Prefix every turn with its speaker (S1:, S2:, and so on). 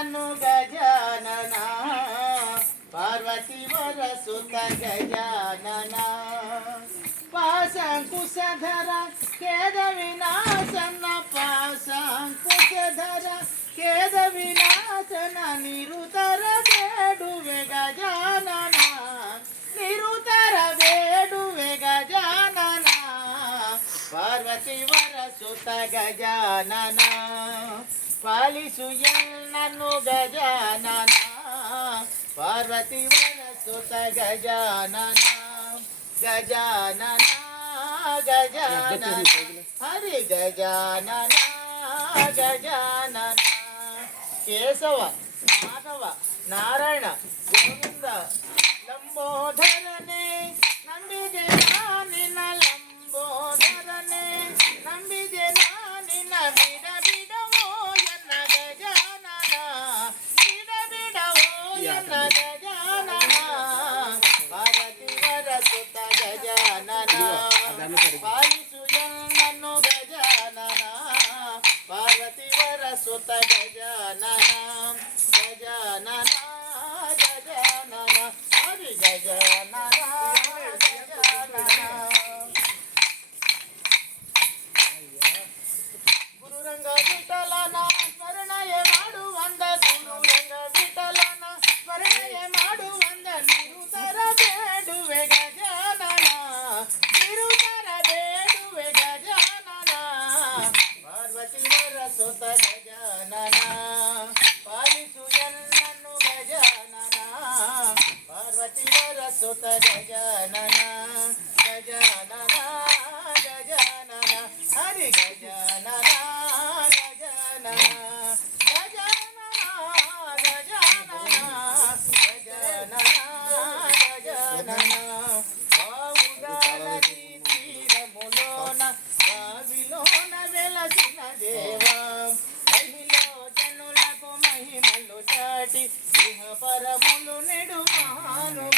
S1: నన్ను గజానన పార్వతి వరసుత గజానన పాశంకుశధర ఖేద వినాశన పాశంకుశధర ఖేద వినాశన నిరుతర వేడువే గజానన నిరుతర వేడువే గజానన పార్వతి వరసుత గజానన పాలిసు ఎన్నను గజానన పార్వతి వనసుత గజానన గజానన గజానన హరి గజానన గజానన కేశవ మాధవ నారాయణ గోవింద లంబోధరనే పాలిసుయన్నను గజానన పార్వతి వర సుత గజానన. గజానన పాలిసు ఎన్నను గజానన పార్వతి వరసుత గజానన గజానన గజానన హరి గజాననా. ఒకటి గృహపరములు నెడు మహానుభావ